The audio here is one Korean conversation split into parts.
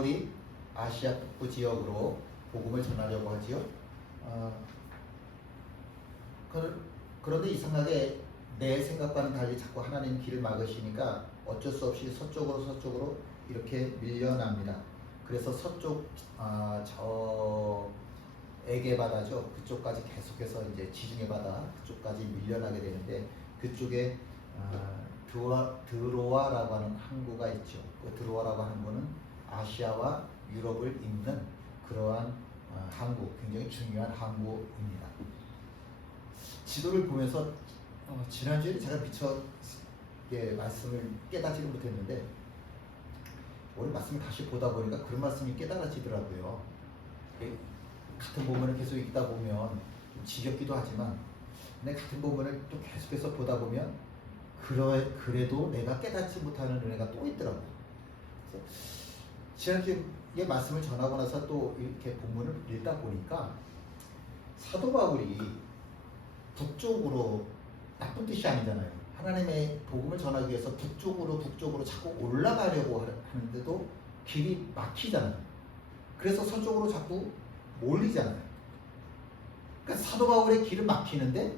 바울이 아시아 북부 지역으로 복음을 전하려고 하지요. 그런데 이상하게 내 생각과는 달리 자꾸 하나님 길을 막으시니까 어쩔 수 없이 서쪽으로 이렇게 밀려납니다. 그래서 서쪽 저 에게 바다죠. 그쪽까지 계속해서 이제 지중해 바다 그쪽까지 밀려나게 되는데 그쪽에 드로아라고 하는 항구가 있죠. 그 드로아라고 하는 거는 아시아와 유럽을 잇는 그러한 항구, 굉장히 중요한 항구입니다. 지도를 보면서 지난주에 제가 미처 말씀을 깨닫지를 못했는데 오늘 말씀을 다시 보다 보니까 그런 말씀이 깨달아지더라고요. 같은 본문을 계속 읽다 보면 좀 지겹기도 하지만 근데 같은 본문을 또 계속해서 보다 보면 그래도 내가 깨닫지 못하는 은혜가 또 있더라고요. 그래서 지난주에 말씀을 전하고 나서 또 이렇게 본문을 읽다 보니까 사도 바울이 북쪽으로, 나쁜 뜻이 아니잖아요. 하나님의 복음을 전하기 위해서 북쪽으로 자꾸 올라가려고 하는데도 길이 막히잖아요. 그래서 서쪽으로 자꾸 몰리잖아요. 그러니까 사도 바울의 길은 막히는데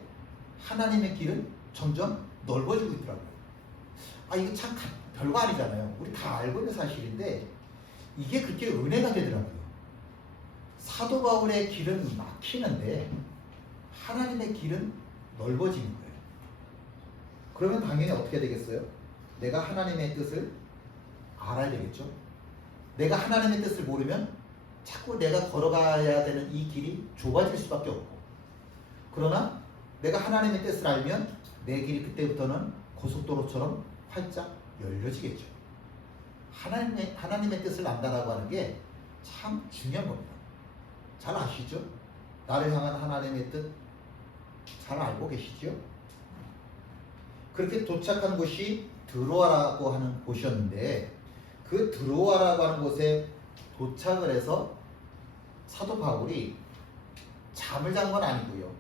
하나님의 길은 점점 넓어지고 있더라고요. 이거 참 별거 아니잖아요. 우리 다 알고 있는 사실인데 이게 그렇게 은혜가 되더라고요. 사도 바울의 길은 막히는데 하나님의 길은 넓어지는 거예요. 그러면 당연히 어떻게 되겠어요? 내가 하나님의 뜻을 알아야 되겠죠. 내가 하나님의 뜻을 모르면 자꾸 내가 걸어가야 되는 이 길이 좁아질 수밖에 없고, 그러나 내가 하나님의 뜻을 알면 내 길이 그때부터는 고속도로처럼 활짝 열려지겠죠. 하나님의 뜻을 안다라고 하는 게 참 중요한 겁니다. 잘 아시죠? 나를 향한 하나님의 뜻 잘 알고 계시죠? 그렇게 도착한 곳이 드로아라고 하는 곳이었는데 그 드로아라고 하는 곳에 도착을 해서 사도 바울이 잠을 잔 건 아니고요.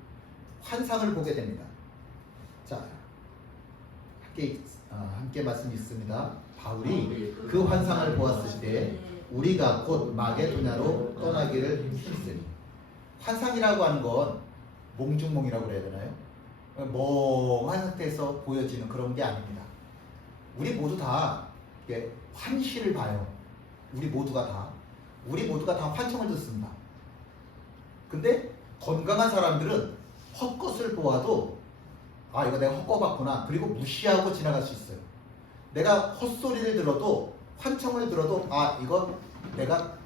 환상을 보게 됩니다. 자, 함께 말씀이 있습니다. 바울이 그 환상을 보았을 때 우리가 곧 마게도냐로 떠나기를 힘쓰니. 환상이라고 하는 건 몽중몽이라고 그래야 되나요? 멍한 상태에서 보여지는 그런 게 아닙니다. 우리 모두 다 환시를 봐요. 우리 모두가 다 환청을 듣습니다. 근데 건강한 사람들은 헛것을 보아도 이거 내가 헛것봤구나 그리고 무시하고 지나갈 수 있어요. 내가 헛소리를 들어도 환청을 들어도 이건 내가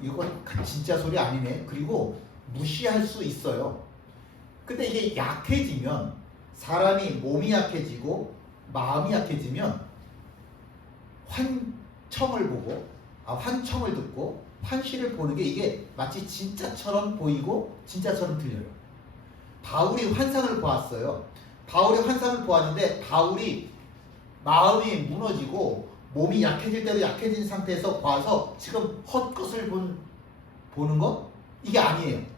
이건 진짜 소리 아니네 그리고 무시할 수 있어요. 근데 이게 약해지면 사람이 몸이 약해지고 마음이 약해지면 환청을 보고 환청을 듣고 환시를 보는 게 이게 마치 진짜처럼 보이고 진짜처럼 들려요. 바울이 환상을 보았어요. 바울이 환상을 보았는데 바울이 마음이 무너지고 몸이 약해질 대로 약해진 상태에서 봐서 지금 헛것을 보는 거? 이게 아니에요.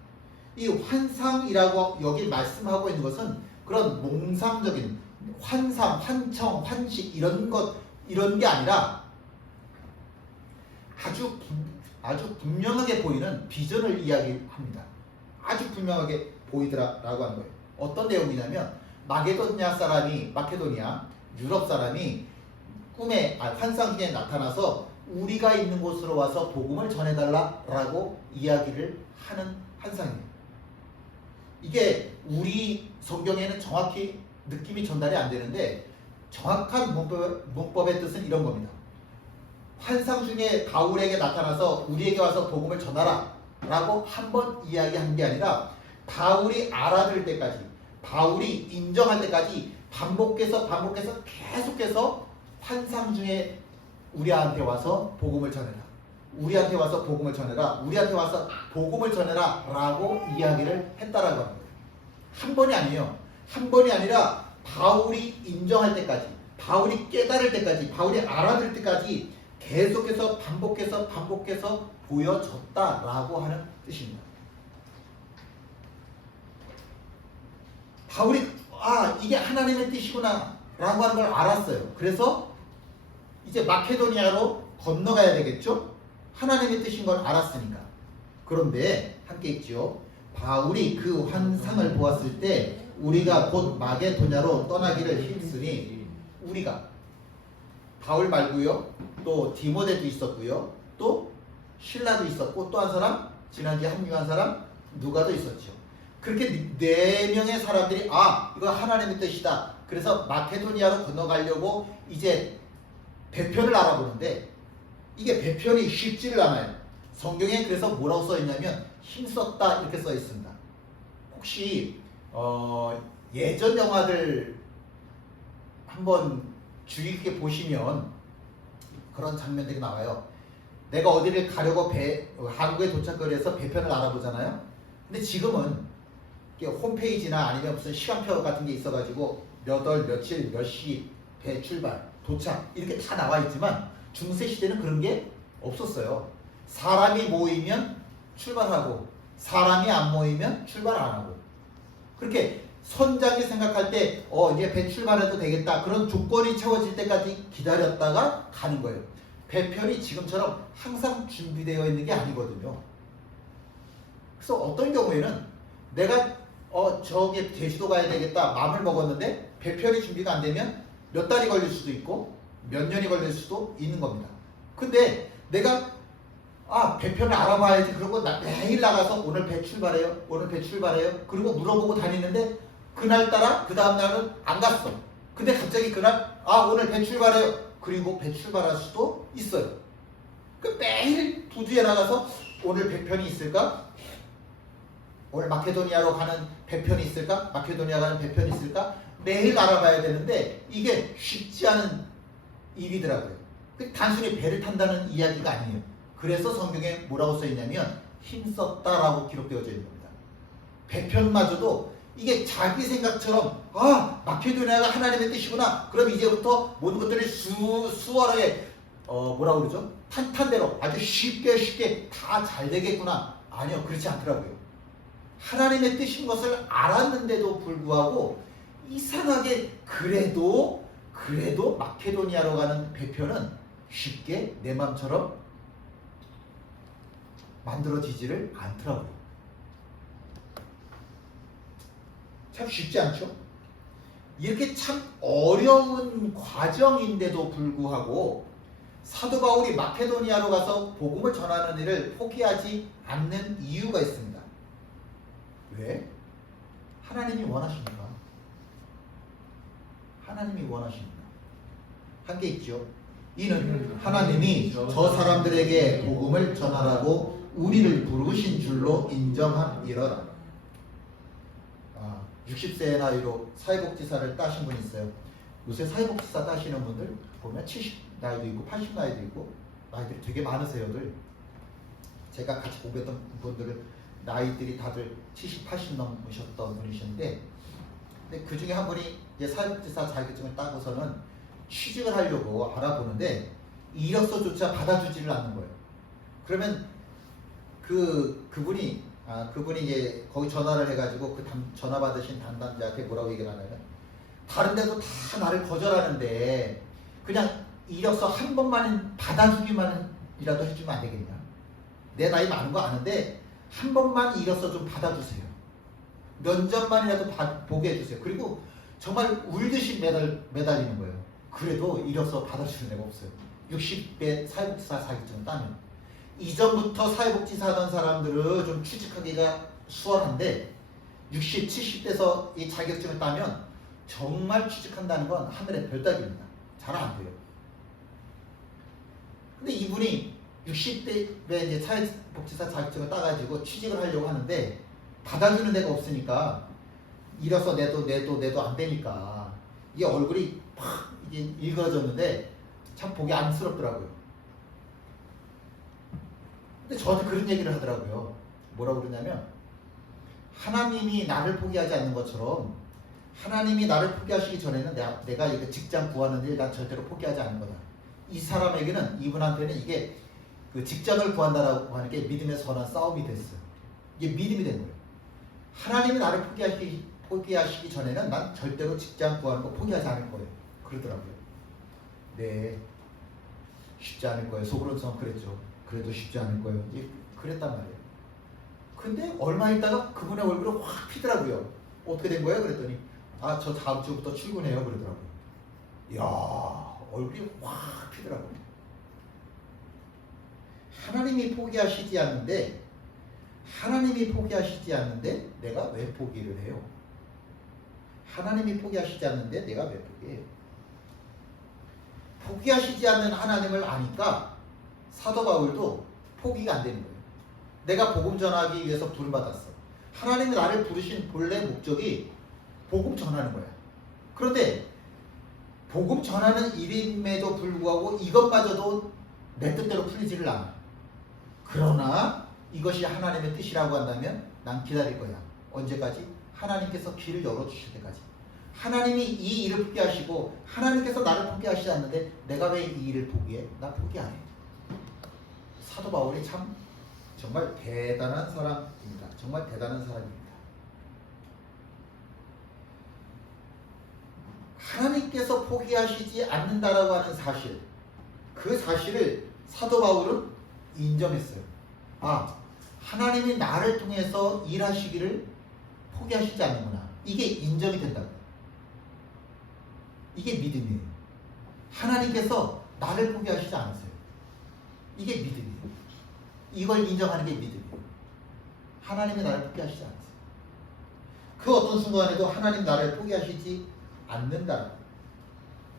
이 환상이라고 여기 말씀하고 있는 것은 그런 몽상적인 환상, 환청, 환식 이런 게 아니라 아주 분명하게 보이는 비전을 이야기합니다. 아주 분명하게 보이더라라고 하는 거예요. 어떤 내용이냐면 마케도니아 유럽 사람이 환상 중에 나타나서 우리가 있는 곳으로 와서 복음을 전해달라라고 이야기를 하는 환상이에요. 이게 우리 성경에는 정확히 느낌이 전달이 안 되는데 정확한 문법의 뜻은 이런 겁니다. 환상 중에 바울에게 나타나서 우리에게 와서 복음을 전하라 라고 한 번 이야기한 게 아니라 바울이 알아들 때까지, 바울이 인정할 때까지 반복해서 계속해서 환상 중에 우리한테 와서 복음을 전해라, 우리한테 와서 복음을 전해라, 우리한테 와서 복음을 전해라 라고 이야기를 했다라고 하는 거예요. 한 번이 아니에요. 한 번이 아니라 바울이 인정할 때까지, 바울이 깨달을 때까지, 바울이 알아들 때까지 계속해서 반복해서 보여줬다라고 하는 뜻입니다. 바울이 이게 하나님의 뜻이구나 라고 하는 걸 알았어요. 그래서 이제 마케도니아로 건너가야 되겠죠? 하나님의 뜻인 걸 알았으니까. 그런데 함께 있죠. 바울이 그 환상을 보았을 때 우리가 곧 마게도냐로 떠나기를 힘쓰니, 우리가 바울 말고요, 또 디모데도 있었고요, 또 신라도 있었고, 또 한 사람, 지난주에 합류한 사람 누가도 있었죠. 그렇게 네 명의 사람들이 이거 하나님의 뜻이다. 그래서 마케도니아로 건너가려고 이제 배편을 알아보는데, 이게 배편이 쉽지를 않아요. 성경에 그래서 뭐라고 써 있냐면 힘썼다 이렇게 써 있습니다. 혹시 예전 영화들 한번 주의 깊게 보시면 그런 장면들이 나와요. 내가 어디를 가려고 한국에 도착거리에서 배편을 알아보잖아요. 근데 지금은 홈페이지나 아니면 무슨 시간표 같은 게 있어가지고 몇 월 며칠 몇 시 배 출발 도착 이렇게 다 나와 있지만, 중세 시대는 그런 게 없었어요. 사람이 모이면 출발하고 사람이 안 모이면 출발 안 하고, 그렇게 선장이 생각할 때 이제 배 출발해도 되겠다, 그런 조건이 채워질 때까지 기다렸다가 가는 거예요. 배편이 지금처럼 항상 준비되어 있는 게 아니거든요. 그래서 어떤 경우에는 내가 저기 제주도 가야 되겠다 마음을 먹었는데 배편이 준비가 안 되면 몇 달이 걸릴 수도 있고 몇 년이 걸릴 수도 있는 겁니다. 근데 내가 배편을 알아봐야지 그러고 매일 나가서 오늘 배 출발해요, 오늘 배 출발해요, 그리고 물어보고 다니는데 그날따라 그 다음날은 안 갔어. 근데 갑자기 그날 오늘 배 출발해요, 그리고 배 출발할 수도 있어요. 매일 부두에 나가서 오늘 배편이 있을까? 오늘 마케도니아로 가는 배편이 있을까? 마케도니아 가는 배편이 있을까? 매일 알아봐야 되는데 이게 쉽지 않은 일이더라고요. 단순히 배를 탄다는 이야기가 아니에요. 그래서 성경에 뭐라고 써있냐면 힘썼다라고 기록되어져 있는 겁니다. 배편마저도 이게 자기 생각처럼 마케도니아가 하나님의 뜻이구나, 그럼 이제부터 모든 것들이 수월하게 뭐라고 그러죠? 탄탄대로 아주 쉽게 다 잘 되겠구나. 아니요, 그렇지 않더라고요. 하나님의 뜻인 것을 알았는데도 불구하고 이상하게 그래도 마케도니아로 가는 배편은 쉽게 내 마음처럼 만들어지지를 않더라고요. 참 쉽지 않죠? 이렇게 참 어려운 과정인데도 불구하고 사도 바울이 마케도니아로 가서 복음을 전하는 일을 포기하지 않는 이유가 있습니다. 왜? 하나님이 원하십니까? 하나님이 원하십니다. 한 게 있죠. 이는 하나님이 저 사람들에게 복음을 전하라고 우리를 부르신 줄로 인정함이러라. 60세의 나이로 사회복지사를 따신 분이 있어요. 요새 사회복지사 따시는 분들 보면 70 나이도 있고 80 나이도 있고 나이들이 되게 많으세요들. 제가 같이 공부했던 분들은 나이들이 다들 70, 80 넘으셨던 분이신데, 근데 그 중에 한 분이 이제 사회복지사 자격증을 따고서는 취직을 하려고 알아보는데 이력서조차 받아주지를 않는 거예요. 그러면 그분이 이제 거기 전화를 해가지고 그 전화 받으신 담당자한테 뭐라고 얘기를 하냐면, 다른 데도 다 나를 거절하는데 그냥 이력서 한 번만 받아주기만이라도 해주면 안 되겠냐? 내 나이 많은 거 아는데 한 번만 이력서 좀 받아주세요. 면접만이라도 보게 해주세요. 그리고 정말 울듯이 매달리는 거예요. 그래도 이력서 받아주는 데가 없어요. 60배 사회복지사 자격증을 따면. 이전부터 사회복지사 하던 사람들은 좀 취직하기가 수월한데 60, 70대에서 이 자격증을 따면 정말 취직한다는 건 하늘의 별따기입니다. 잘 안 돼요. 근데 이분이 60대에 이제 사회복지사 자격증을 따가지고 취직을 하려고 하는데 받아주는 데가 없으니까 이래서 내도 안 되니까 이게 얼굴이 팍 이게 일그러졌는데 참 보기 안쓰럽더라고요. 근데 저한테 그런 얘기를 하더라고요. 뭐라고 그러냐면, 하나님이 나를 포기하지 않는 것처럼 하나님이 나를 포기하시기 전에는 내가 이거 직장 구하는 일 난 절대로 포기하지 않는 거다. 이 사람에게는, 이분한테는 이게 그 직장을 구한다라고 하는 게 믿음의 선한 싸움이 됐어요. 이게 믿음이 된 거예요. 하나님이 나를 포기하시기 전에는 난 절대로 직장 구하는 거 포기하지 않을 거예요. 그러더라고요. 네. 쉽지 않을 거예요. 속으로는 그랬죠. 그래도 쉽지 않을 거예요. 이제 그랬단 말이에요. 근데 얼마 있다가 그분의 얼굴이 확 피더라고요. 어떻게 된 거예요? 그랬더니 아, 저 다음 주부터 출근해요. 그러더라고요. 이야, 얼굴이 확 피더라고요. 하나님이 포기하시지 않는데 내가 왜 포기를 해요? 하나님이 포기하시지 않는데 내가 왜 포기해요? 포기하시지 않는 하나님을 아니까 사도 바울도 포기가 안 되는 거예요. 내가 복음 전하기 위해서 부름받았어. 하나님이 나를 부르신 본래 목적이 복음 전하는 거야. 그런데 복음 전하는 일임에도 불구하고 이것마저도 내 뜻대로 풀리지를 않아. 그러나 이것이 하나님의 뜻이라고 한다면 난 기다릴 거야. 언제까지? 하나님께서 길을 열어주실 때까지. 하나님이 이 일을 포기하시고 하나님께서 나를 포기하시지 않는데 내가 왜 이 일을 포기해? 나 포기 안 해. 사도 바울이 참 정말 대단한 사람입니다. 정말 대단한 사람입니다. 하나님께서 포기하시지 않는다라고 하는 사실, 그 사실을 사도 바울은 인정했어요. 아, 하나님이 나를 통해서 일하시기를 포기하시지 않는구나. 이게 인정이 된다고. 이게 믿음이에요. 하나님께서 나를 포기하시지 않으세요. 이게 믿음이에요. 이걸 인정하는 게 믿음이에요. 하나님이 나를 포기하시지 않으세요. 그 어떤 순간에도 하나님 나를 포기하시지 않는다.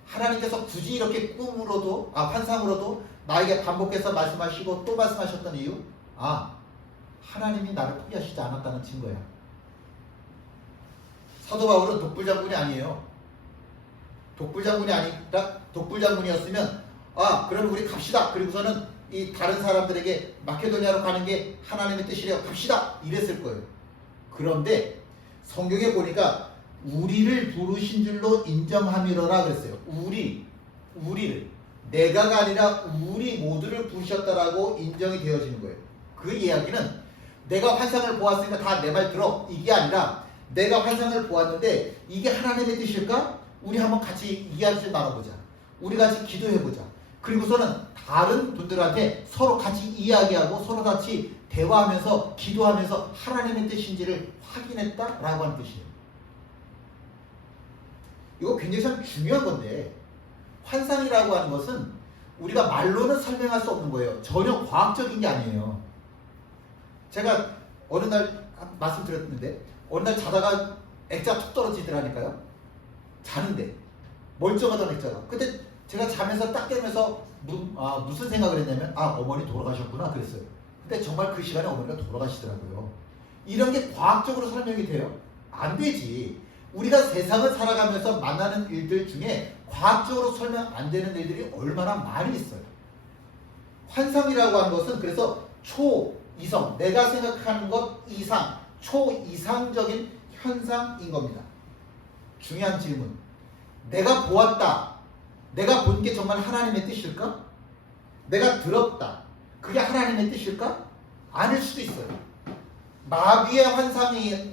하나님께서 굳이 이렇게 꿈으로도 환상으로도 나에게 반복해서 말씀하시고 또 말씀하셨던 이유, 하나님이 나를 포기하시지 않았다는 증거야. 사도 바울은 독불장군이 아니에요. 독불장군이 아니라 독불장군이었으면 그럼 우리 갑시다. 그리고서는 이 다른 사람들에게 마케도니아로 가는 게 하나님의 뜻이래요. 갑시다. 이랬을 거예요. 그런데 성경에 보니까 우리를 부르신 줄로 인정함이로라 그랬어요. 우리를 내가가 아니라 우리 모두를 부르셨다라고 인정이 되어지는 거예요. 그 이야기는 내가 환상을 보았으니까 다 내 말 들어, 이게 아니라 내가 환상을 보았는데 이게 하나님의 뜻일까? 우리 한번 같이 이야기 좀 나눠보자. 우리 같이 기도해보자. 그리고서는 다른 분들한테 서로 같이 이야기하고 서로 같이 대화하면서 기도하면서 하나님의 뜻인지를 확인했다라고 하는 뜻이에요. 이거 굉장히 참 중요한 건데, 환상이라고 하는 것은 우리가 말로는 설명할 수 없는 거예요. 전혀 과학적인 게 아니에요. 제가 어느 날 말씀드렸는데, 어느 날 자다가 액자 툭 떨어지더라니까요. 자는데 멀쩡하던 액자가. 근데 제가 자면서 딱 깨면서 무슨 생각을 했냐면 어머니 돌아가셨구나 그랬어요. 근데 정말 그 시간에 어머니가 돌아가시더라고요. 이런 게 과학적으로 설명이 돼요? 안 되지. 우리가 세상을 살아가면서 만나는 일들 중에 과학적으로 설명 안 되는 일들이 얼마나 많이 있어요. 환상이라고 하는 것은 그래서 초이성, 내가 생각하는 것 이상, 초이상적인 현상인 겁니다. 중요한 질문. 내가 보았다. 내가 본 게 정말 하나님의 뜻일까? 내가 들었다. 그게 하나님의 뜻일까? 아닐 수도 있어요. 마귀의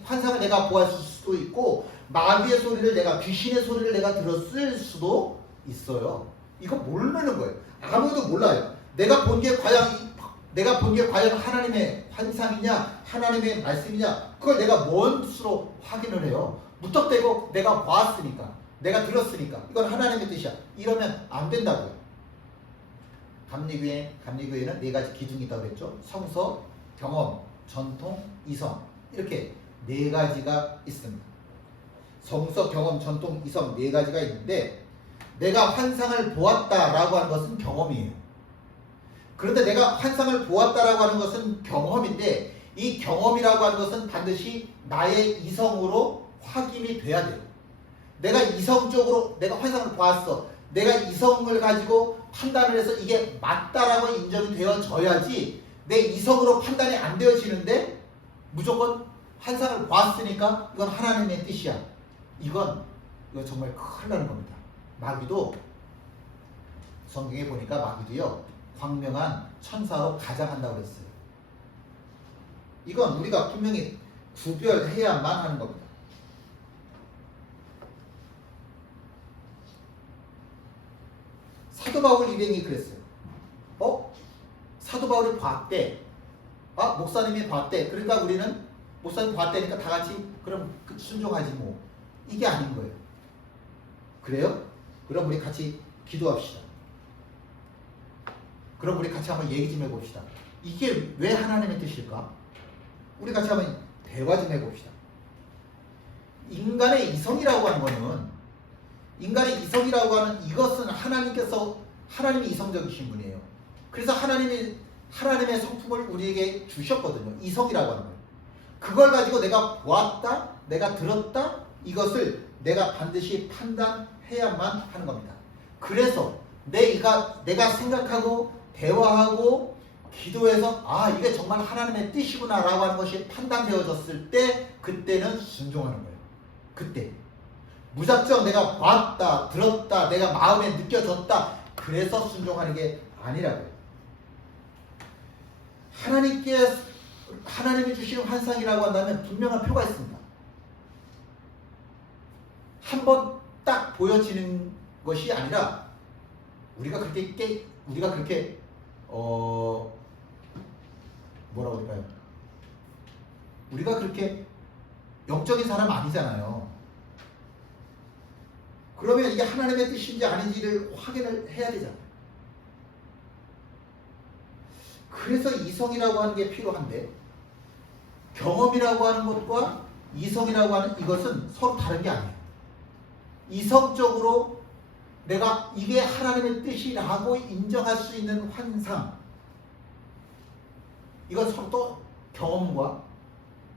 환상을 내가 보았을 수도 있고, 마귀의 소리를 귀신의 소리를 내가 들었을 수도 있어요. 이거 모르는 거예요. 아무도 몰라요. 내가 본 게 과연 하나님의 환상이냐, 하나님의 말씀이냐, 그걸 내가 뭔 수로 확인을 해요? 무턱대고 내가 보았으니까, 내가 들었으니까 이건 하나님의 뜻이야. 이러면 안 된다고요. 감리교회는 4가지 기둥이 있다고 그랬죠. 성서, 경험, 전통, 이성, 이렇게 4가지가 있습니다. 성서, 경험, 전통, 이성 4가지가 있는데, 내가 환상을 보았다라고 하는 것은 경험이에요. 그런데 내가 환상을 보았다라고 하는 것은 경험인데, 이 경험이라고 하는 것은 반드시 나의 이성으로 확인이 돼야 돼요. 내가 이성적으로 내가 환상을 보았어. 내가 이성을 가지고 판단을 해서 이게 맞다라고 인정이 되어져야지, 내 이성으로 판단이 안 되어지는데 무조건 환상을 보았으니까 이건 하나님의 뜻이야. 이거 정말 큰일 나는 겁니다. 마귀도, 성경에 보니까 마귀도요, 광명한 천사로 가장한다고 그랬어요. 이건 우리가 분명히 구별해야만 하는 겁니다. 사도 바울 일행이 그랬어요. 사도 바울이 봤대. 목사님이 봤대. 그러니까 우리는 목사님 봤대니까 다 같이 그럼 순종하지 뭐. 이게 아닌 거예요. 그래요? 그럼 우리 같이 기도합시다. 그럼 우리 같이 한번 얘기 좀 해봅시다. 이게 왜 하나님의 뜻일까? 우리 같이 한번 대화 좀 해봅시다. 인간의 이성이라고 하는 거는, 인간의 이성이라고 하는 이것은 하나님이 이성적이신 분이에요. 그래서 하나님의 성품을 우리에게 주셨거든요. 이성이라고 하는 거예요. 그걸 가지고 내가 보았다, 내가 들었다, 이것을 내가 반드시 판단해야만 하는 겁니다. 그래서 내가 생각하고 대화하고 기도해서 이게 정말 하나님의 뜻이구나 라고 하는 것이 판단되어졌을 때 그때는 순종하는 거예요. 그때 무작정 내가 봤다, 들었다, 내가 마음에 느껴졌다 그래서 순종하는 게 아니라고요. 하나님이 주시는 환상이라고 한다면 분명한 표가 있습니다. 한번 딱 보여지는 것이 아니라 우리가 그렇게 뭐라고 할까요? 우리가 그렇게 영적인 사람 아니잖아요. 그러면 이게 하나님의 뜻인지 아닌지를 확인을 해야 되잖아요. 그래서 이성이라고 하는 게 필요한데, 경험이라고 하는 것과 이성이라고 하는 이것은 서로 다른 게 아니에요. 이성적으로 내가 이게 하나님의 뜻이라고 인정할 수 있는 환상, 이건 서로 또 경험과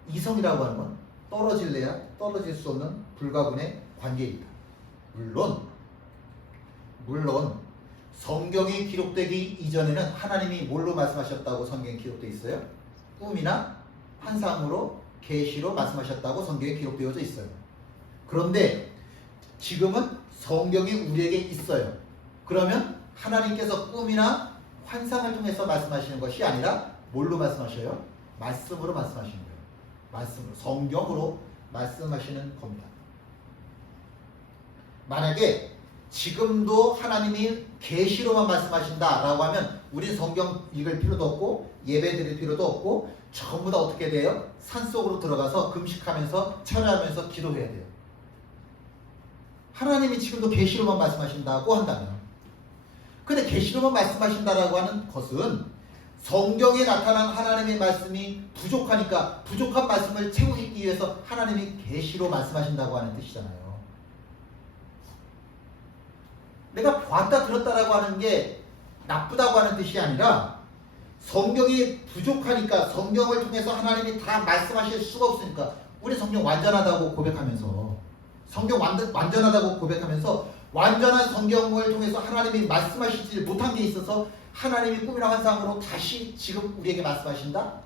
이성이라고 하는 건 떨어질래야 떨어질 수 없는 불가분의 관계입니다. 물론 성경이 기록되기 이전에는 하나님이 뭘로 말씀하셨다고 성경에 기록되어 있어요? 꿈이나 환상으로, 계시로 말씀하셨다고 성경에 기록되어져 있어요. 그런데 지금은 성경이 우리에게 있어요. 그러면 하나님께서 꿈이나 환상을 통해서 말씀하시는 것이 아니라 뭘로 말씀하셔요? 말씀으로 말씀하시는 거예요. 말씀으로, 성경으로 말씀하시는 겁니다. 만약에 지금도 하나님이 계시로만 말씀하신다라고 하면 우린 성경 읽을 필요도 없고 예배 드릴 필요도 없고 전부 다 어떻게 돼요? 산속으로 들어가서 금식하면서 철회하면서 기도해야 돼요. 하나님이 지금도 계시로만 말씀하신다고 한다면, 근데 계시로만 말씀하신다라고 하는 것은 성경에 나타난 하나님의 말씀이 부족하니까 부족한 말씀을 채우기 위해서 하나님이 계시로 말씀하신다고 하는 뜻이잖아요. 내가 봤다 들었다라고 하는 게 나쁘다고 하는 뜻이 아니라 성경이 부족하니까, 성경을 통해서 하나님이 다 말씀하실 수가 없으니까, 우리 성경 완전하다고 고백하면서, 완전한 성경을 통해서 하나님이 말씀하시지 못한 게 있어서 하나님이 꿈이나 환상으로 다시 지금 우리에게 말씀하신다?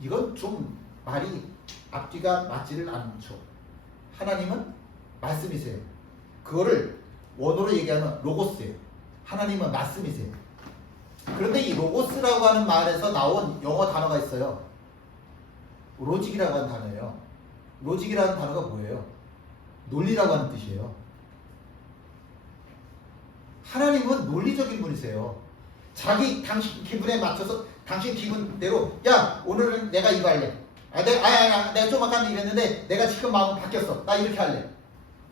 이건 좀 말이 앞뒤가 맞지를 않죠. 하나님은 말씀이세요. 그거를 원어로 얘기하면 로고스예요. 하나님은 말씀이세요. 그런데 이 로고스라고 하는 말에서 나온 영어 단어가 있어요. 로직이라고 하는 단어예요. 로직이라는 단어가 뭐예요? 논리라고 하는 뜻이에요. 하나님은 논리적인 분이세요. 당신 기분에 맞춰서 당신 기분대로, 야, 오늘은 내가 이거 할래. 내가 좀 아까 이랬는데 내가 지금 마음 바뀌었어. 나 이렇게 할래.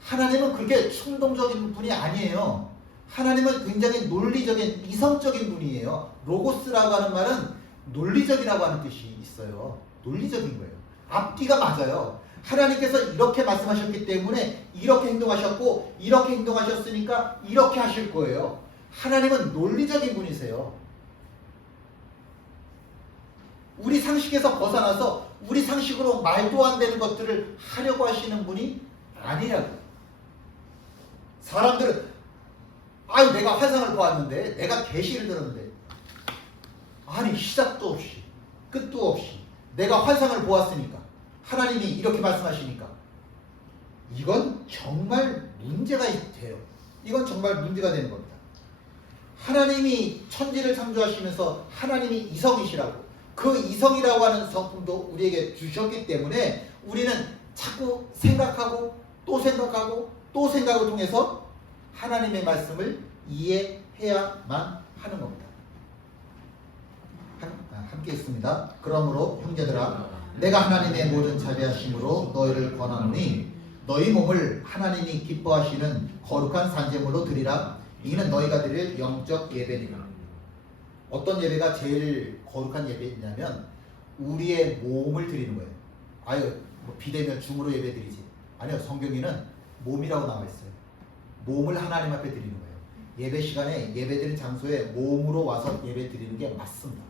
하나님은 그렇게 충동적인 분이 아니에요. 하나님은 굉장히 논리적인, 이성적인 분이에요. 로고스라고 하는 말은 논리적이라고 하는 뜻이 있어요. 논리적인 거예요. 앞뒤가 맞아요. 하나님께서 이렇게 말씀하셨기 때문에 이렇게 행동하셨고, 이렇게 행동하셨으니까 이렇게 하실 거예요. 하나님은 논리적인 분이세요. 우리 상식에서 벗어나서 우리 상식으로 말도 안 되는 것들을 하려고 하시는 분이 아니라고. 사람들은 내가 환상을 보았는데, 내가 계시를 들었는데, 아니 시작도 없이 끝도 없이 내가 환상을 보았으니까, 하나님이 이렇게 말씀하시니까, 이건 정말 문제가 돼요. 이건 정말 문제가 되는 겁니다. 하나님이 천지를 창조하시면서 하나님이 이성이시라고, 그 이성이라고 하는 성품도 우리에게 주셨기 때문에 우리는 자꾸 생각하고 또 생각하고 또 생각을 통해서 하나님의 말씀을 이해해야만 하는 겁니다. 함께 읽습니다. 그러므로 형제들아 내가 하나님의 모든 자비하심으로 너희를 권하노니 너희 몸을 하나님이 기뻐하시는 거룩한 산제물로 드리라. 이는 너희가 드릴 영적 예배니라. 어떤 예배가 제일 거룩한 예배냐면 우리의 몸을 드리는 거예요. 아유 뭐 비대면 줌으로 예배 드리지. 아니요, 성경에는 몸이라고 나와 있어요. 몸을 하나님 앞에 드리는 거예요. 예배 시간에 예배드린 장소에 몸으로 와서 예배 드리는 게 맞습니다.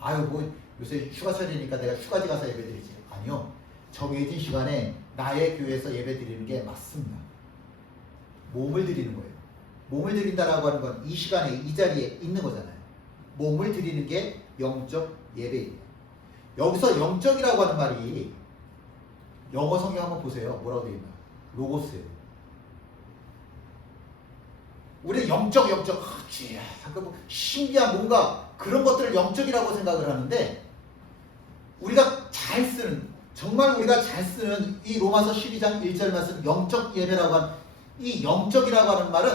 아유 뭐 요새 휴가철이니까 내가 휴가지 가서 예배 드리지. 아니요, 정해진 시간에 나의 교회에서 예배 드리는 게 맞습니다. 몸을 드리는 거예요. 몸을 드린다라고 하는 건 이 시간에 이 자리에 있는 거잖아요. 몸을 드리는 게 영적 예배입니다. 여기서 영적이라고 하는 말이 영어 성경 한번 보세요. 뭐라고 되어 있나? 로고스예요. 우리는 영적 뭐 신기한 뭔가 그런 것들을 영적이라고 생각을 하는데 우리가 잘 쓰는 정말 우리가 잘 쓰는 이 로마서 12장 1절 말씀 영적 예배라고 하는 이 영적이라고 하는 말은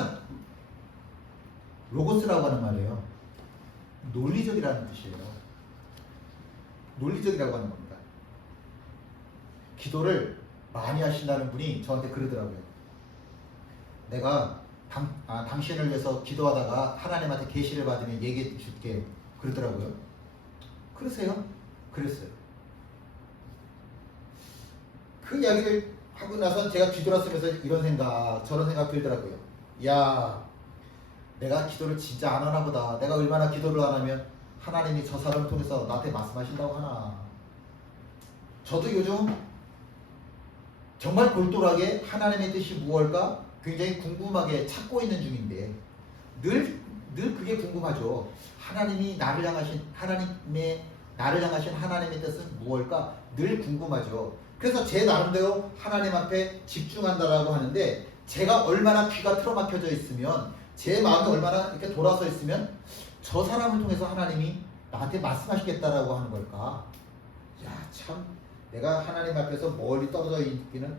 로고스라고 하는 말이에요. 논리적이라는 뜻이에요. 논리적이라고 하는 겁니다. 기도를 많이 하신다는 분이 저한테 그러더라고요. 내가 당신을 위해서 기도하다가 하나님한테 계시를 받으면 얘기해 줄게 그러더라고요. 그러세요? 그랬어요. 그 이야기를 하고 나서 제가 기도를 쓰면서 이런 생각 저런 생각 들더라고요. 야, 내가 기도를 진짜 안 하나 보다. 내가 얼마나 기도를 안 하면 하나님이 저 사람을 통해서 나한테 말씀하신다고 하나. 저도 요즘 정말 골똘하게 하나님의 뜻이 무엇일까 굉장히 궁금하게 찾고 있는 중인데 늘 그게 궁금하죠. 하나님이 나를 향하신 하나님의 뜻은 무엇일까 늘 궁금하죠. 그래서 제 나름대로 하나님 앞에 집중한다라고 하는데 제가 얼마나 귀가 틀어막혀져 있으면 제 마음이 얼마나 이렇게 돌아서 있으면 저 사람을 통해서 하나님이 나한테 말씀하시겠다라고 하는 걸까? 야, 참 내가 하나님 앞에서 멀리 떨어져 있기는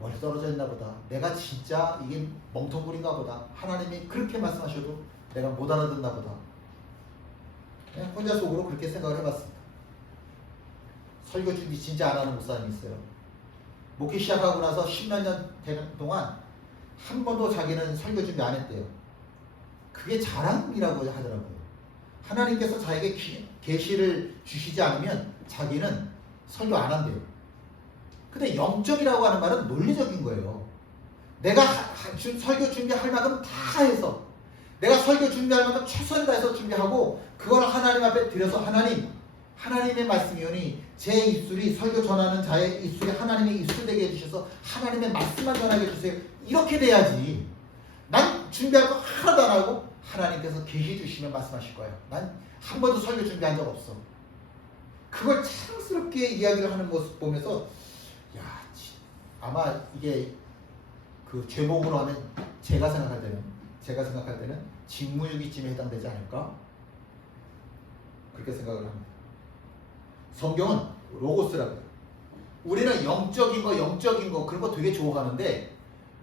멀리 떨어져 있나 보다. 내가 진짜 이게 멍텅구리인가 보다. 하나님이 그렇게 말씀하셔도 내가 못 알아듣나 보다. 그냥 혼자 속으로 그렇게 생각을 해봤습니다. 설교 준비 진짜 안 하는 목사님이 있어요. 목회 시작하고 나서 10몇 년 되는 동안 한 번도 자기는 설교 준비 안 했대요. 그게 자랑이라고 하더라고요. 하나님께서 자기에게 계시를 주시지 않으면 자기는 설교 안 한대요. 근데 영적이라고 하는 말은 논리적인 거예요. 내가 설교 준비할 만큼 다 해서 내가 설교 준비할 만큼 최선을 다해서 준비하고 그걸 하나님 앞에 드려서 하나님의 말씀이오니 제 입술이 설교 전하는 자의 입술이 하나님의 입술 되게 해주셔서 하나님의 말씀만 전하게 해주세요. 이렇게 돼야지. 난 준비할 거 하나도 안 하고 하나님께서 계시 주시면 말씀하실 거예요. 난 한 번도 설교 준비한 적 없어. 그걸 자랑스럽게 이야기를 하는 모습 보면서 야, 아마 이게 그 죄목으로 하면 제가 생각할 때는 직무유기쯤에 해당되지 않을까? 그렇게 생각을 합니다. 성경은 로고스라고요. 우리는 영적인 거 그런 거 되게 좋아하는데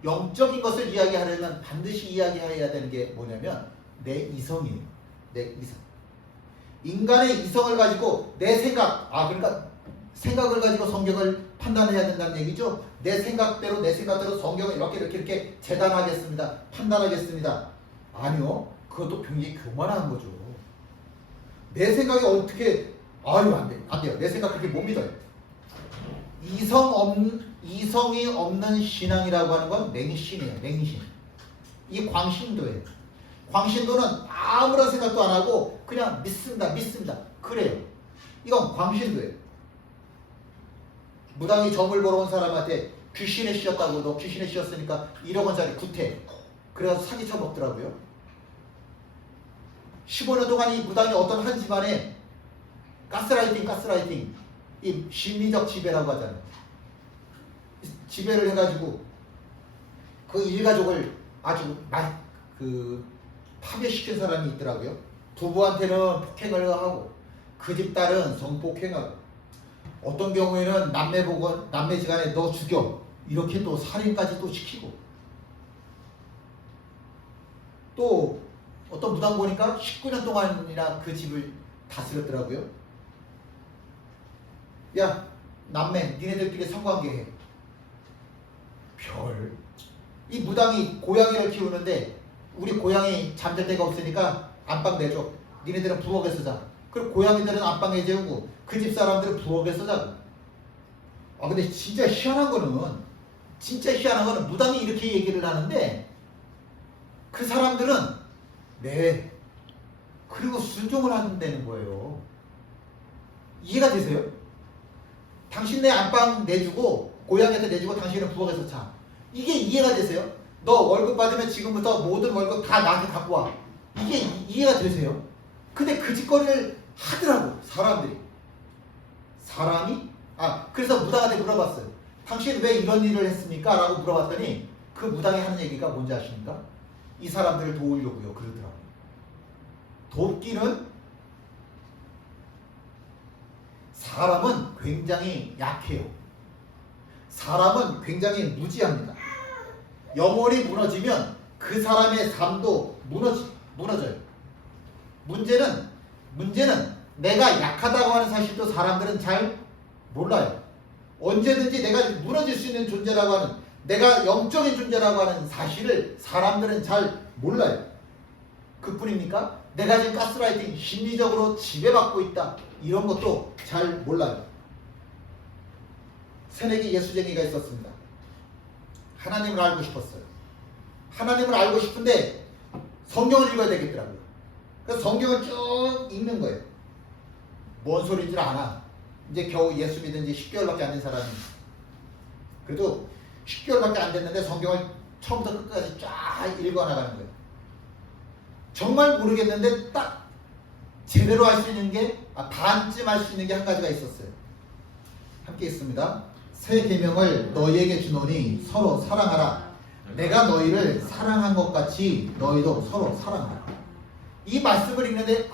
영적인 것을 이야기하려면 반드시 이야기해야 되는 게 뭐냐면 내 이성이에요. 내 이성. 인간의 이성을 가지고 내 생각, 그러니까 생각을 가지고 성경을 판단해야 된다는 얘기죠. 내 생각대로 성경을 이렇게 재단하겠습니다. 판단하겠습니다. 아니요. 그것도 굉장히 교만한 거죠. 내 생각이 어떻게 안 돼요. 내 생각 그렇게 못 믿어요. 이성이 없는 신앙이라고 하는 건 맹신이에요. 맹신. 이게 광신도예요. 광신도는 아무런 생각도 안 하고 그냥 믿습니다. 그래요. 이건 광신도예요. 무당이 점을 보러 온 사람한테 귀신에 씌었다고 너 귀신에 씌었으니까 1억 원짜리 구태. 그래서 사기쳐 먹더라고요. 15년 동안 이 무당이 어떤 한 집안에 가스라이팅 이 심리적 지배라고 하잖아요. 지배를 해가지고 그 일가족을 아주 파괴시킨 사람이 있더라고요. 부부한테는 폭행을 하고 그 집 딸은 성폭행하고 어떤 경우에는 남매지간에 너 죽여 이렇게 또 살인까지 또 시키고 또 어떤 무당 보니까 19년 동안이나 그 집을 다스렸더라고요. 야 남매 니네들끼리 성관계해. 별. 이 무당이 고양이를 키우는데 우리 고양이 잠잘 데가 없으니까 안방 내줘. 니네들은 부엌에 쓰자. 그리고 고양이들은 안방에 재우고 그 집 사람들은 부엌에 쓰자고. 아 근데 진짜 희한한 거는 무당이 이렇게 얘기를 하는데 그 사람들은 네 그리고 순종을 한다는 거예요. 이해가 되세요? 당신 내 안방 내주고 고양이한테 내주고 당신은 부엌에서 자. 이게 이해가 되세요? 너 월급 받으면 지금부터 모든 월급 다 나한테 갖고 와. 이게 이해가 되세요? 근데 그 짓거리를 하더라고 사람들이. 그래서 무당한테 물어봤어요. 당신 왜 이런 일을 했습니까? 라고 물어봤더니 그 무당이 하는 얘기가 뭔지 아십니까? 이 사람들을 도우려고요 그러더라고요. 돕기는 사람은 굉장히 약해요. 사람은 굉장히 무지합니다. 영혼이 무너지면 그 사람의 삶도 무너져요. 문제는 내가 약하다고 하는 사실도 사람들은 잘 몰라요. 언제든지 내가 무너질 수 있는 존재라고 하는, 내가 영적인 존재라고 하는 사실을 사람들은 잘 몰라요. 그뿐입니까? 내가 지금 가스라이팅, 심리적으로 지배받고 있다, 이런 것도 잘 몰라요. 새내기 예수쟁이가 있었습니다. 하나님을 알고 싶었어요. 하나님을 알고 싶은데 성경을 읽어야 되겠더라고요. 그래서 성경을 쭉 읽는 거예요. 뭔 소리인 줄 아나. 이제 겨우 예수 믿은 지 10개월밖에 안 된 사람이. 그래도 10개월밖에 안 됐는데 성경을 처음부터 끝까지 쫙 읽어나가는 거예요. 정말 모르겠는데 딱 제대로 할 수 있는 게, 반쯤 할 수 있는 게 한 가지가 있었어요. 함께 있습니다. 새 계명을 너희에게 주노니 서로 사랑하라. 내가 너희를 사랑한 것 같이 너희도 서로 사랑하라. 이 말씀을 읽는데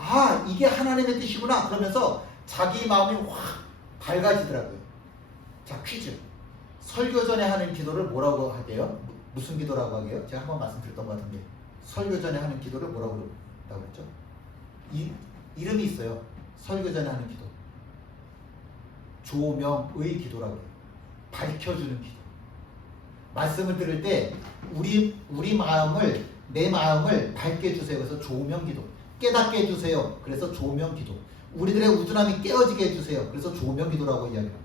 이게 하나님의 뜻이구나 그러면서 자기 마음이 확 밝아지더라고요. 자, 퀴즈. 설교 전에 하는 기도를 뭐라고 하게요? 무슨 기도라고 하게요? 제가 한번 말씀드렸던 것 같은데 설교 전에 하는 기도를 뭐라고 했죠? 이름이 있어요. 설교 전에 하는 기도. 조명의 기도라고 해요. 밝혀주는 기도. 말씀을 들을 때 우리 마음을, 내 마음을 밝게 해주세요. 그래서 조명기도. 깨닫게 해주세요. 그래서 조명기도. 우리들의 우둔함이 깨어지게 해주세요. 그래서 조명기도라고 이야기합니다.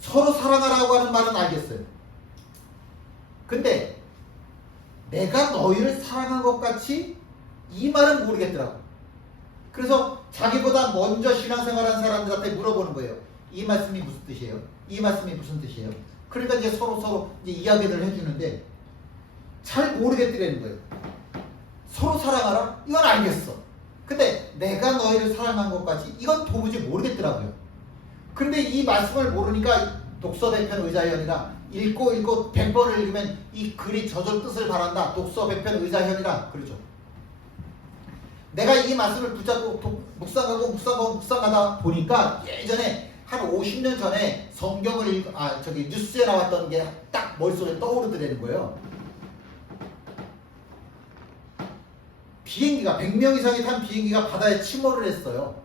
서로 사랑하라고 하는 말은 알겠어요. 근데 내가 너희를 사랑한 것 같이, 이 말은 모르겠더라고. 그래서 자기보다 먼저 신앙생활한 사람들한테 물어보는 거예요. 이 말씀이 무슨 뜻이에요? 이 말씀이 무슨 뜻이에요? 그러니까 이제 서로 이제 이야기를 해주는데 잘 모르겠더라는 거예요. 서로 사랑하라? 이건 알겠어. 근데 내가 너희를 사랑한 것 같이, 이건 도무지 모르겠더라고요. 그런데 이 말씀을 모르니까 독서백편 의자현이라, 읽고 100번을 읽으면 이 글이 저절 뜻을 바란다. 독서백편 의자현이라 그러죠. 내가 이 말씀을 붙잡고 묵상하다 보니까 예전에 한 50년 전에 성경을 뉴스에 나왔던 게 딱 머릿속에 떠오르더라는 거예요. 비행기가 100명 이상이 탄 비행기가 바다에 침몰을 했어요.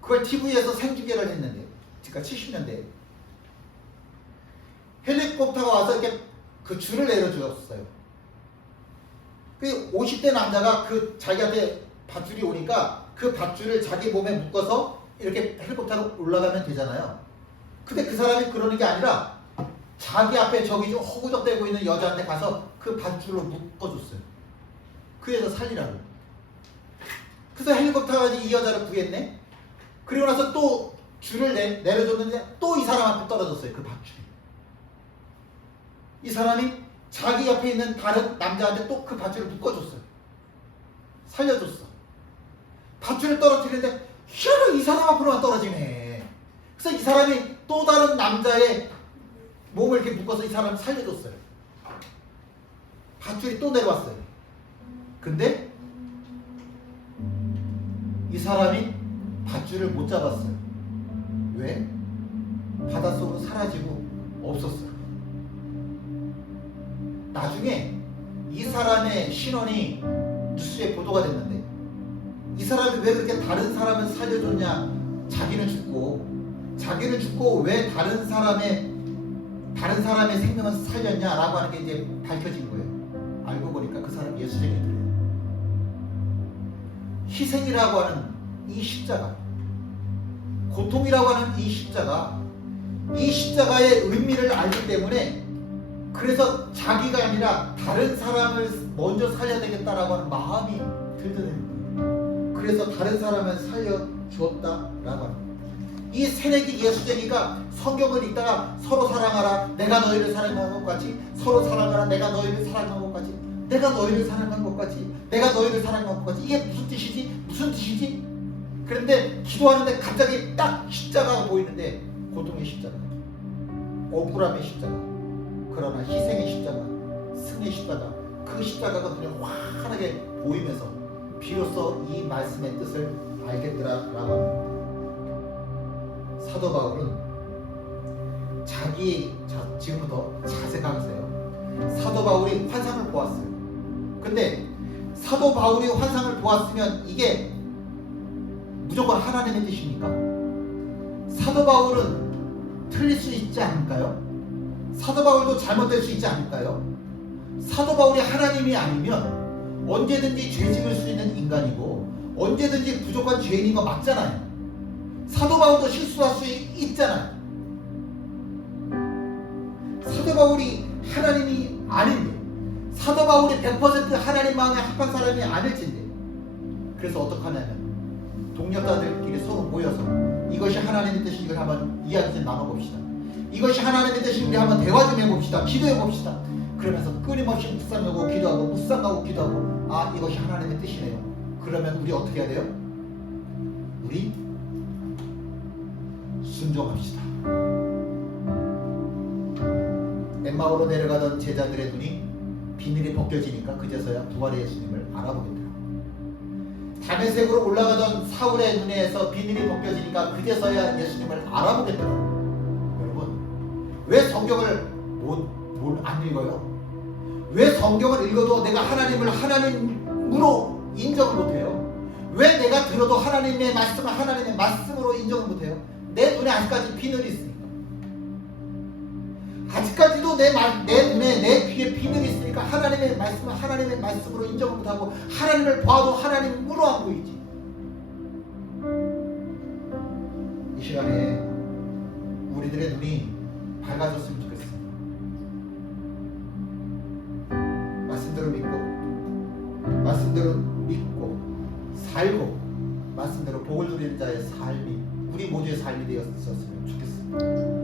그걸 TV에서 생중계를 했는데, 그러니까 70년대에 헬리콥터가 와서 이렇게 그 줄을 내려주었어요. 그 50대 남자가 그 자기한테 밧줄이 오니까 그 밧줄을 자기 몸에 묶어서 이렇게 헬리콥터로 올라가면 되잖아요. 근데 그 사람이 그러는 게 아니라 자기 앞에 저기 좀 허구적대고 있는 여자한테 가서 그 밧줄로 묶어줬어요. 그 여자 살리라고. 그래서 헬리콥터가 이 여자를 구했네. 그리고 나서 또 줄을 내려줬는데 또 이 사람 앞에 떨어졌어요. 그 밧줄이. 이 사람이 자기 옆에 있는 다른 남자한테 또 그 밧줄을 묶어줬어요. 살려줬어. 밧줄을 떨어뜨리는데 희한하게 이 사람 앞으로만 떨어지네. 그래서 이 사람이 또 다른 남자의 몸을 이렇게 묶어서 이 사람을 살려줬어요. 밧줄이 또 내려왔어요. 근데 이 사람이 밧줄을 못 잡았어요. 왜? 바닷속으로 사라지고 없었어요. 나중에 이 사람의 신원이 뉴스에 보도가 됐는데 이 사람이 왜 그렇게 다른 사람을 살려줬냐? 자기는 죽고 왜 다른 사람의 생명을 살렸냐라고 하는 게 이제 밝혀진 거예요. 알고 보니까 그 사람 예수쟁이들이에요. 희생이라고 하는 이 십자가, 고통이라고 하는 이 십자가의 의미를 알기 때문에 그래서 자기가 아니라 다른 사람을 먼저 살려야 되겠다라고 하는 마음이 들더라는 거예요. 그래서 다른 사람을 살려주었다라고 하는 거예요. 이 새내기 예수쟁이가 성경을 읽다가 서로 사랑하라 내가 너희를 사랑한 것 같이, 서로 사랑하라 내가 너희를 사랑한 것 같이, 내가 너희를 사랑한 것 같이, 내가 너희를 사랑한 것 같이, 이게 무슨 뜻이지? 그런데 기도하는데 갑자기 딱 십자가가 보이는데 고통의 십자가, 억울함의 십자가, 그러나 희생의 십자가, 승의 십자가, 그 십자가가 그냥 환하게 보이면서 비로소 이 말씀의 뜻을 알겠더라라고 합니다. 사도 바울은 지금부터 자세가 하세요. 사도 바울이 환상을 보았어요. 근데 사도 바울이 환상을 보았으면 이게 무조건 하나님의 뜻입니까? 사도 바울은 틀릴 수 있지 않을까요? 사도 바울도 잘못될 수 있지 않을까요? 사도 바울이 하나님이 아니면 언제든지 죄 지을 수 있는 인간이고 언제든지 부족한 죄인인 거 맞잖아요. 사도 바울도 실수할 수 있잖아요. 사도 바울이 하나님이 아닌데, 사도 바울이 100% 하나님 마음에 합한 사람이 아닐진데, 그래서 어떡하냐면 동력자들끼리 서로 모여서 이것이 하나님의 뜻인 걸 한번 이야기 좀 나눠봅시다. 이것이 하나님의 뜻인 우리 한번 대화 좀 해봅시다. 기도해봅시다. 그러면서 끊임없이 묵상하고 기도하고 아 이것이 하나님의 뜻이네요. 그러면 우리 어떻게 해야 돼요? 우리 순종합시다. 엠마오로 내려가던 제자들의 눈이 비늘이 벗겨지니까 그제서야 부활의 예수님을 알아보겠더라. 다메섹으로 올라가던 사울의 눈에서 비늘이 벗겨지니까 그제서야 예수님을 알아보겠더라. 여러분, 왜 성경을 안 읽어요? 왜 성경을 읽어도 내가 하나님을 하나님으로 인정을 못해요? 왜 내가 들어도 하나님의 말씀을 하나님의 말씀으로 인정을 못해요? 내 눈에 아직까지 비늘이 있으니까. 아직까지도 내 눈에 내 귀에 비늘이 있으니까 하나님의 말씀을 하나님의 말씀으로 인정을 못하고 하나님을 봐도 하나님으로 안 보이지. 이 시간에 우리들의 눈이 밝아졌으면 좋겠습니다. 말씀대로 믿고 살고 말씀대로 복을 누리는 자의 삶이 우리 모두의 삶이 되었으면 좋겠습니다.